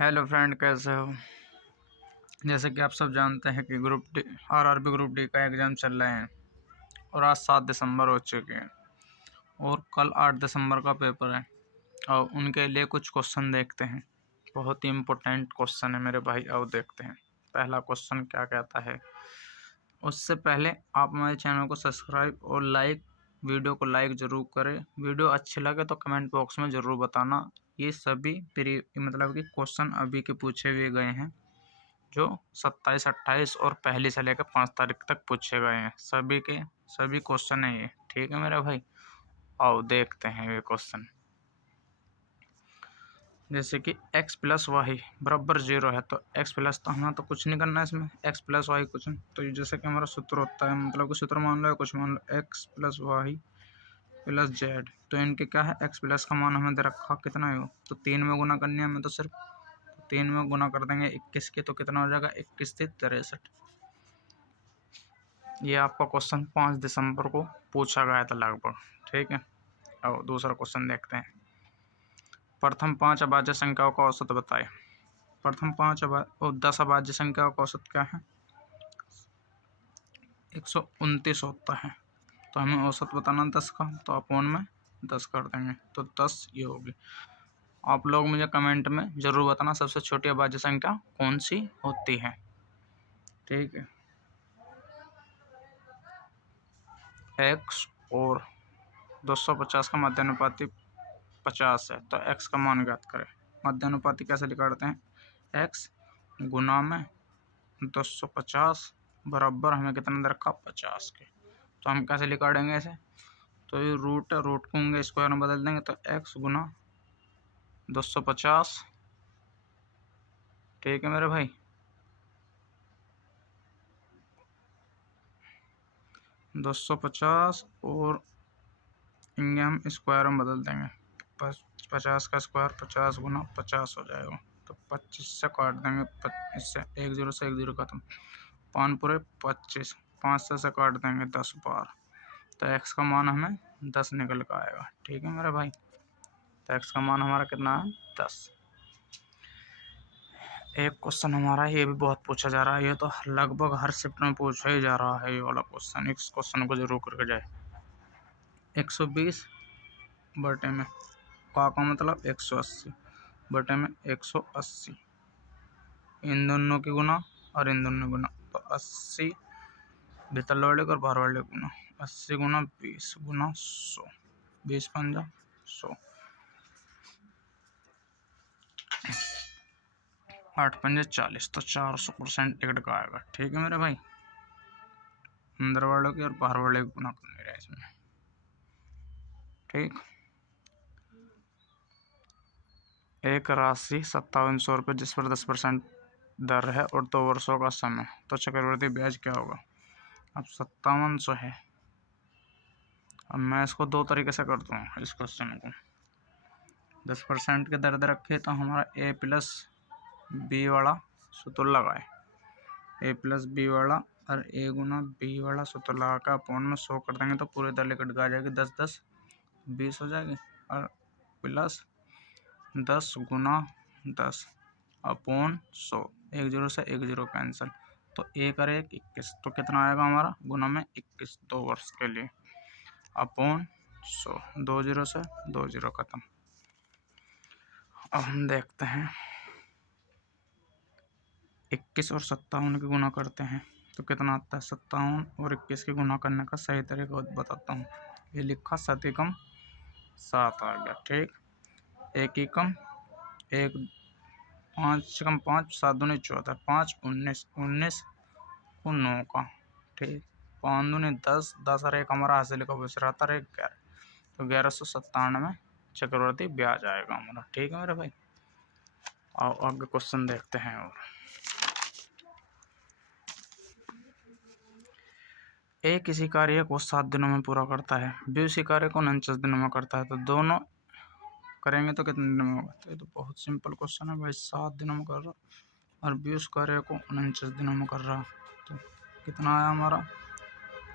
Hello friend, कैसे हो। जैसे कि आप सब जानते हैं कि group D RRB group D का एग्ज़ाम चल रहे हैं और आज 7 दिसंबर हो चुके हैं और कल 8 दिसंबर का पेपर है और उनके लिए कुछ क्वेश्चन देखते हैं। बहुत ही इम्पोर्टेंट क्वेश्चन है मेरे भाई। और देखते हैं पहला क्वेश्चन क्या कहता है। उससे पहले आप हमारे चैनल को सब्सक्राइब और वीडियो को लाइक ज़रूर करें। वीडियो अच्छी लगे तो कमेंट बॉक्स में ज़रूर बताना। ये सभी मतलब कि क्वेश्चन अभी के पूछे हुए गए हैं जो 27, 28 और पहली से लेकर 5 तारीख तक पूछे गए हैं। सभी क्वेश्चन है ये, ठीक है मेरे भाई। आओ देखते हैं ये क्वेश्चन। जैसे कि x प्लस वाई बराबर 0 है तो x प्लस, तो हमें तो कुछ नहीं करना है इसमें। x प्लस वाई कुछ नहीं, तो ये जैसे कि हमारा सूत्र होता है, मतलब कि सूत्र मान लो या कुछ मान लो, x plus y plus z. तो इनके क्या है, x प्लस का मान हमें दे रखा कितना है, तो 3 में गुना करनी है हमें। तो सिर्फ 3 में गुना कर देंगे 21 के, तो कितना हो जाएगा, 21 से 63। ये आपका क्वेश्चन 5 दिसंबर को पूछा गया था लगभग, ठीक है। और दूसरा क्वेश्चन देखते हैं। प्रथम 5 अभाज्य संख्याओं का औसत बताएं। प्रथम 10 अभाज्य संख्याओं का औसत क्या है, 129 होता है। तो हमें औसत बताना 10 का, तो अपॉन में 10 कर देंगे, तो 10 ये होगी। आप लोग मुझे कमेंट में ज़रूर बताना सबसे छोटी अभाज्य संख्या कौन सी होती है, ठीक है। x और 250 का मध्यानुपाती 50 है, तो x का मान ज्ञात करें। मध्यानुपाती कैसे निकालते हैं, x गुना में 250 बराबर हमें कितना दे रखा, 50 के। तो हम कैसे निकालेंगे इसे, तो ये रूट है, रूट को होंगे स्क्वायर में बदल देंगे, तो x गुना 250, ठीक है मेरे भाई। 250 और इनके हम स्क्वायर में बदल देंगे, 50 का स्क्वायर 50 गुना 50 हो जाएगा। तो 25 से काट देंगे, इससे 1 0 से 1 0 खत्म, 5 पूरे 25, 5 से काट देंगे 10 बार। तो x का मान हमें 10 निकल कर आएगा, ठीक है मेरे भाई। तो x का मान हमारा कितना है, 10। एक क्वेश्चन हमारा ये भी बहुत पूछा जा रहा है, ये तो लगभग हर शिफ्ट में पूछा ही जा रहा है ये वाला क्वेश्चन। इस क्वेश्चन को जरूर करके जाए। 120 बटे में का मतलब 180 बटे में 180, इन दोनों की गुना और इन दोनों की गुना, तो 80 भीतर वाले और बाहर वाले गुना, 80 गुना 20 गुना 100, 20 पंजा 100, 8 पंजे 40, तो 400% टिकट का आएगा, ठीक है मेरे भाई। अंदर वालों की और बाहर वाले की गुना करनी रहे इसमें, ठीक। एक राशि 5700 रुपये जिस पर 10% दर है और 2 वर्षों का समय, तो चक्रवृद्धि ब्याज क्या होगा। अब 5700 है। अब मैं इसको दो तरीके से करता हूँ इस क्वेश्चन को। 10% के दर दे रखे, तो हमारा a प्लस बी वाला सूत्र लगाए, a प्लस बी वाला और a गुना बी वाला सूत्र लगा कर अपॉन में 100 कर देंगे, तो पूरे दर कट आ जाएगी, 10 10 20 हो जाएगी, और प्लस 10 गुना 10 अपॉन 100, 1 0 से 1 0 कैंसिल, तो 1 और 1 21, तो कितना आएगा हमारा, गुना में 21 2 वर्ष के लिए, अपॉन 100, 2 0 से 2 0 खत्म। अब हम देखते हैं 21 और 57 की गुना करते हैं तो कितना आता है। 57 और 21 की गुना करने का सही तरीका बताता हूँ। ये लिखा 7 एकम 7 आ गया, ठीक। 1 एकम 1, 5 एकम 5, 7 दूनी 14, 5 19, 19 को 9 का, ठीक। 5 दूनी 10, 10 और 1 हमारा हासिल का बच रहा था, 11, तो 1197 चक्रवर्ती ब्याज आएगा हमारा, ठीक है मेरे भाई। और आगे क्वेश्चन देखते हैं। और ए किसी कार्य को 7 दिनों में पूरा करता है, बी उसी कार्य को 49 दिनों में करता है, तो दोनों करेंगे तो कितने दिनों में होगा। तो ये तो बहुत सिंपल क्वेश्चन है भाई, 7 दिनों में कर रहा और बी उस कार्य को 49 दिनों में कर रहा, तो कितना आया हमारा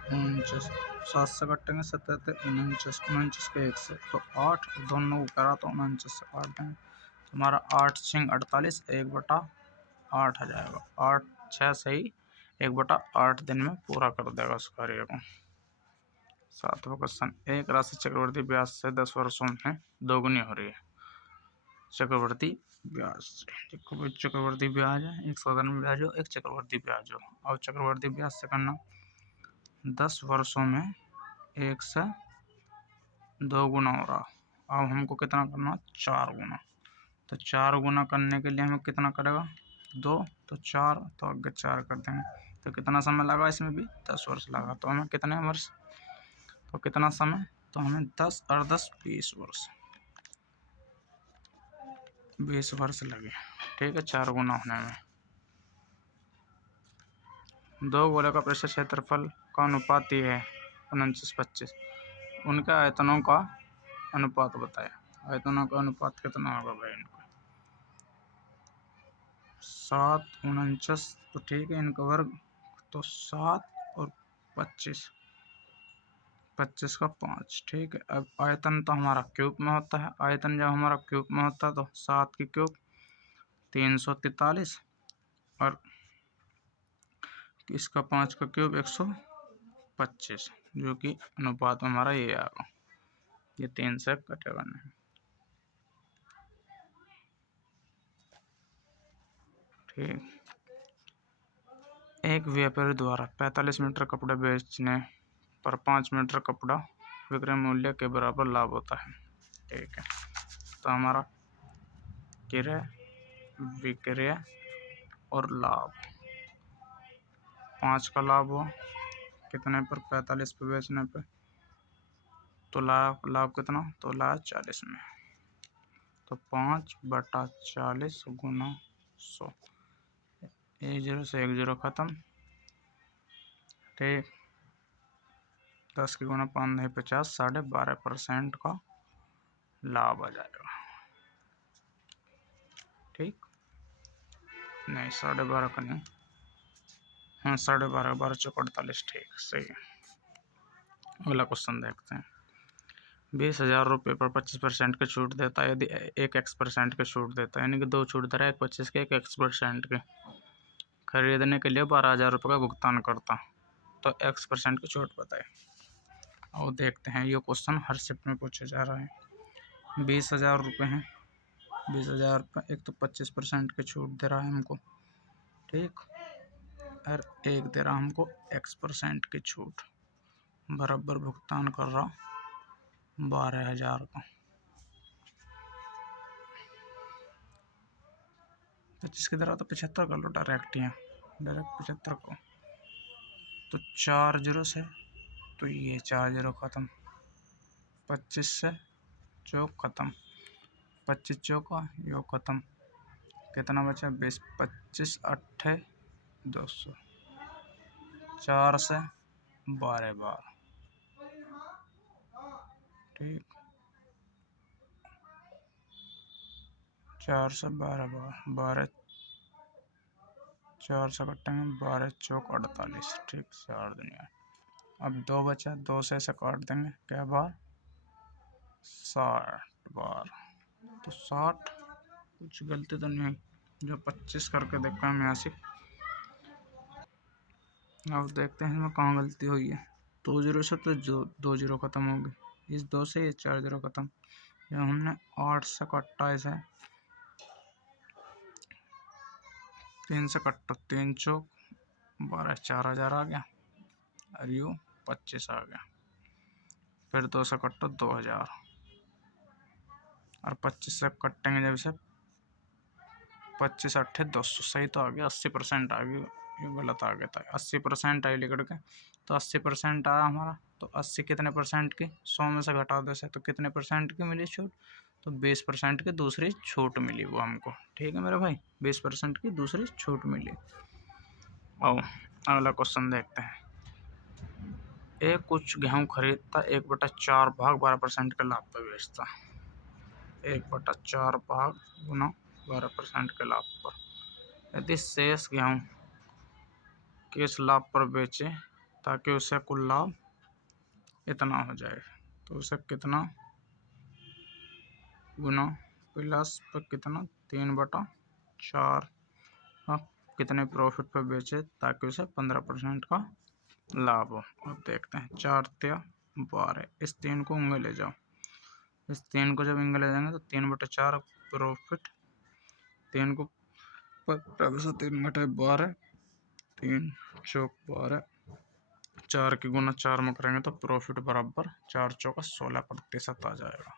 49, 7 से कटेंगे 77 49, 49 के 1 से, तो 8 दोनों को करा तो 49 से काट देंगे, हमारा 8×6 = 48, 1/8 आ जाएगा। 8×6 सही 1/8 दिन में पूरा कर देगा उस कार्य को। 7वां क्वेश्चन, एक राशि चक्रवर्ती ब्याज से 10 वर्षों में दोगुनी हो रही है। चक्रवर्ती ब्याज, चक्रवर्ती ब्याज है, एक साधारण ब्याज हो, एक चक्रवर्ती ब्याज हो। और चक्रवर्ती ब्याज से करना 10 वर्षों में 1 से 2 गुना हो रहा। अब हमको कितना करना, 4 गुना। तो 4 गुना करने के लिए हमें कितना करेगा, 2 तो 4, तो आगे 4 कर देंगे। तो कितना समय लगा, इसमें भी 10 वर्ष लगा। तो हमें कितने वर्ष, तो कितना समय, तो हमें 10 और 10 20 वर्ष, 20 वर्ष लगे। ठीक है, 4 गुना होने में। 2 गोले का पृष्ठ क्षेत्रफल का अनुपात ये है 49/25। उनके आयतनों का अनुपात बताए। आयतनों का अनुपात कितना होगा भाई इनका, 7 49, तो ठीक है, इनका वर्ग तो 7 और 25, 25 का 5। ठीक है, अब आयतन तो हमारा क्यूब में होता है। आयतन जब हमारा क्यूब में होता है तो 7 की क्यूब 343 और इसका 5 का क्यूब 125, जो कि अनुपात हमारा ये आएगा। ये 3 से कटेगा नहीं। ठीक, एक व्यापारी द्वारा 45 मीटर कपड़े बेचने पर 5 मीटर कपड़ा विक्रय मूल्य के बराबर लाभ होता है। ठीक है, तो हमारा क्रय विक्रय और लाभ, 5 का लाभ हो कितने पर, 45 पे बेचने पे, तो लाभ कितना, तो लाभ 40 में। तो 5/40 गुना 100, 1 0 से 1 0 खत्म। ठीक, 10 की गुना 5 नहीं 50, 12.5% का लाभ आ जाएगा। ठीक, नहीं 12.5 का नहीं, हाँ 12.5, 12×4 = 48। ठीक, सही है। अगला क्वेश्चन देखते हैं। 20,000 रुपये पर 25% की छूट देता है। यदि एक X% की छूट देता है, यानी कि 2 छूट दे रहा है, एक 25 के, एक X% के, खरीदने के लिए 12,000 रुपये का भुगतान करता, तो X% की छूट बताए। और देखते हैं, ये क्वेश्चन हर शिफ्ट में पूछा जा रहा है। 20,000 रुपये हैं, 20,000 रुपये, एक तो 25% की छूट दे रहा है हमको, ठीक, और एक दे रहा हमको X% की छूट, बराबर भुगतान कर रहा 12,000 का। 25 की तरह तो 75 कर लो, डायरेक्ट ही, डायरेक्ट 75 को। तो 4 0 से, तो ये 4 0 ख़त्म, 25 से चौक ख़त्म, 25 चौका यो ख़त्म, कितना बचा 20, 25 8 200, 4 से 12 बार। ठीक, 4 से 12 बार, 12 4 से कटेंगे, 12 चौक 48। ठीक, 4 दुनिया। अब 2 बचा, 2 से ऐसे काट देंगे, क्या बार, 60 बार। तो 60, कुछ गलती तो नहीं, जो 25 करके देखा है 82। अब देखते हैं इसमें कहाँ गलती हुई है। 2 0 से तो जो 2 0 ख़त्म हो गए, इस 2 से ये 4 0 ख़त्म। यह हमने 8 से कट्टा इसे, 3 से कट्टा, 3 चौक 12, 4,000 आ गया, और यू 25 आ गया। फिर 2 से कट्टा 2,000, और 25 से कटेंगे जब इसे, 25 8 200, सही तो आ गया, 80% आ गई, ये गलत आ गया था, 80% आई लिखड़ के। तो 80% आया हमारा, तो 80 कितने परसेंट की, 100 में से घटा दो से, तो कितने परसेंट की मिली छूट, तो 20% की दूसरी छूट मिली वो हमको। ठीक है मेरे भाई, 20% की दूसरी छूट मिली। और अगला क्वेश्चन देखते हैं। एक कुछ गेहूँ खरीदता, 1/4 भाग 12% के लाभ पर बेचता, 1/4 भाग गुना 12% के लाभ पर। यदि शेष गेहूँ किस लाभ पर बेचे ताकि उसे कुल लाभ इतना हो जाए, तो उसे कितना गुना प्लस पर कितना 3/4। हाँ, कितने प्रॉफिट पर बेचे ताकि उसे 15% का लाभ हो। अब देखते हैं 4 या 12, इस 3 को उंगली ले जाओ। इस 3 को जब उंगली ले जाएंगे तो 3/4 प्रॉफिट, 3 को 3/12, 3 चौक 12, 4 की गुना 4 में करेंगे तो प्रॉफिट बराबर 4 चौका 16% आ जाएगा।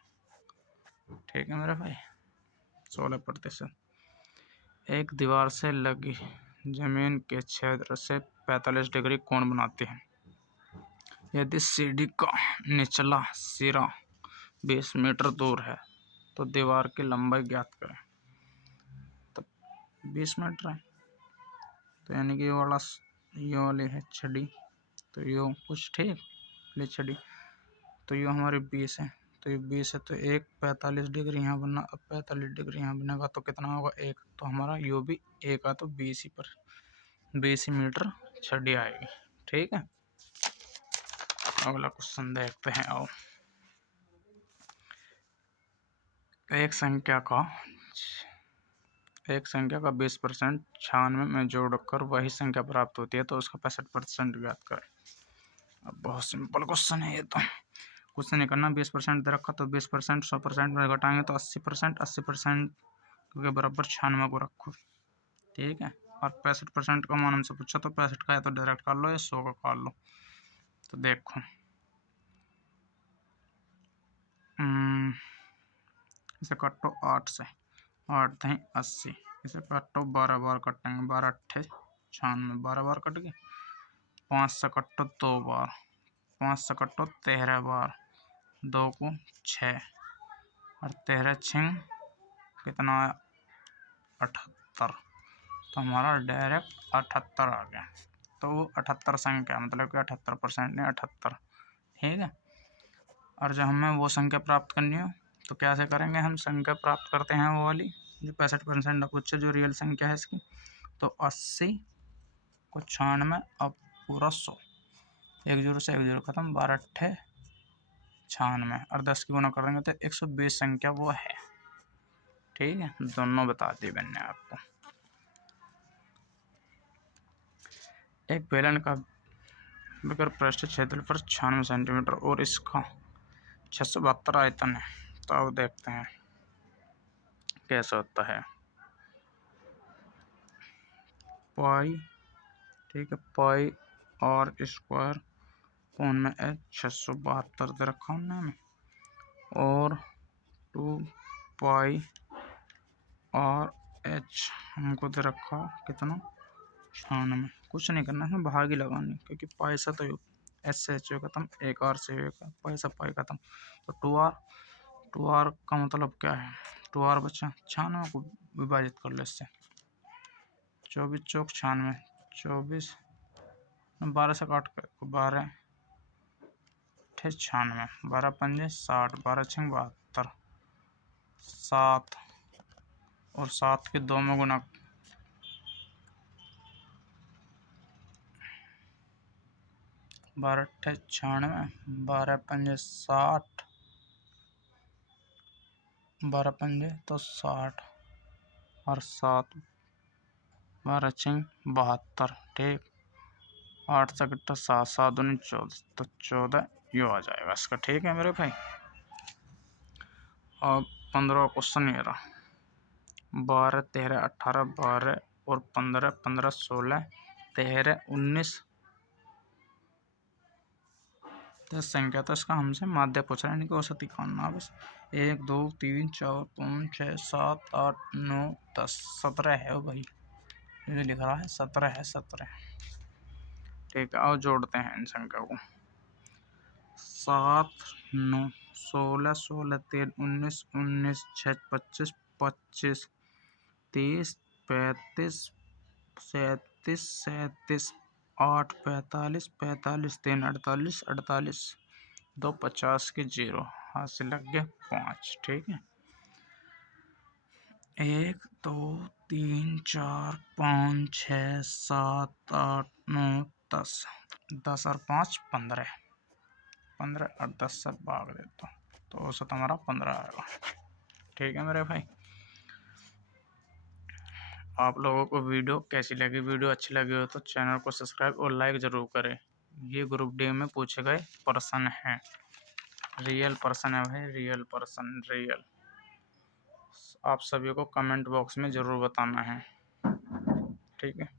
ठीक है मेरे भाई, 16%। एक दीवार से लगी जमीन के क्षेत्र से 45 डिग्री कोण बनाती है। यदि सीढ़ी का निचला सिरा 20 मीटर दूर है तो दीवार की लंबाई ज्ञात करें। तो 20 मीटर है, तो यानी कि ये वाली है छड़ी, तो यो कुछ ठीक ले छड़ी, तो यो हमारी 20 है, तो ये 20 है, तो एक 45 डिग्री यहाँ बनना। अब 45 डिग्री यहाँ बनेगा तो कितना होगा 1, तो हमारा यो भी 1 आ, तो 20 ही पर 20 मीटर छड़ी आएगी। ठीक है, अगला क्वेश्चन देखते हैं। आओ, एक संख्या का 20% 96 में जोड़कर वही संख्या प्राप्त होती है तो उसका 65% ज्ञात करें। अब बहुत सिंपल क्वेश्चन है ये, तो कुछ नहीं करना। 20% दे रखा तो 20% 100% में घटाएंगे तो 80%, 80% के बराबर 96 को रखो। ठीक है, और 65% का मान हमसे पूछा तो 65 का है तो डायरेक्ट कर लो या 100 का कर लो। तो देखो इसे काटो 8 से, 8 दही 80, इसे काटो 12 बार कटेंगे, 12 अट्ठे 96, 12 बार कट गए। 5 से कटो 2 बार, 5 से कटो 13 बार, 2 को 6 और 13 छिंग कितना 78, तो हमारा डायरेक्ट 78 आ गया। तो 78 संख्या मतलब कि 78% नहीं 78। ठीक है, और जब हमें वो संख्या प्राप्त करनी हो तो कैसे करेंगे? हम संख्या प्राप्त करते हैं वो वाली जो 65% पूछे, जो रियल संख्या है इसकी। तो 80 को 96 अब पूरा 100, 1 जीरो से 1 जीरो खत्म, 12 अट्ठे 96 और 10 की गुना कर देंगे तो 120 संख्या वो है। ठीक है, दोनों बता दी मैंने आपको। एक बेलन का बिगर पृष्ठ क्षेत्रफल 96 सेंटीमीटर और इसका 672 आयतन है। तो अब देखते हैं कैसा होता है। पाई, ठीक है, पाई और स्क्वायर कौन में है 672 दे रखा हमने, और 2 पाई और एच हमको दे रखा कितना 96। कुछ नहीं करना है, भाग ही लगानी, क्योंकि पाई से तो एच से एच खत्म, एक आर से एक, पाई से पाई खत्म, तो 2r का मतलब क्या है? 2r बचा 96 को विभाजित कर लो इससे, 24 चौक 96, 24 12 से काट कर 12 96, 12 पंजे 60, 12 छः 72, 7 और 7 के 2 में गुना 12 अट्ठे 96, 12 पंजे 60, 12 पंजे तो 60 और 7 12 छः 72। ठीक, 8 से कट्टा 7, 7 दूनी 14, तो 14 यो आ जाएगा इसका। ठीक है मेरे भाई, अब 15 क्वेश्चन ये रहा। 12 13 18 12 और 15 15 16 13 19 10 संख्या, तो इसका हमसे माध्य पूछ रहा है, यानी कि औसत करना। बस 1 2 3 4 5 6 7 8 9 10 17 है भाई, ये लिख रहा है 17 है 17। ठीक है, और जोड़ते हैं इन संख्या को। 7 9 16 16 3 19 19 6 25 25 30 35 37 37 8 45 45 3 48 48 2 50 के 0, हाथ से लग गया 5। ठीक है, 1 2 3 4 5 6 7 8 9 10, 10 और 5 15, 15 और 10 से भाग देता हूँ तो औसत हमारा 15 आएगा। ठीक है मेरे भाई, आप लोगों को वीडियो कैसी लगी? वीडियो अच्छी लगी हो तो चैनल को सब्सक्राइब और लाइक ज़रूर करें। ये ग्रुप डी में पूछे गए पर्सन हैं, रियल पर्सन है भाई, रियल पर्सन, रियल। आप सभी को कमेंट बॉक्स में ज़रूर बताना है, ठीक है।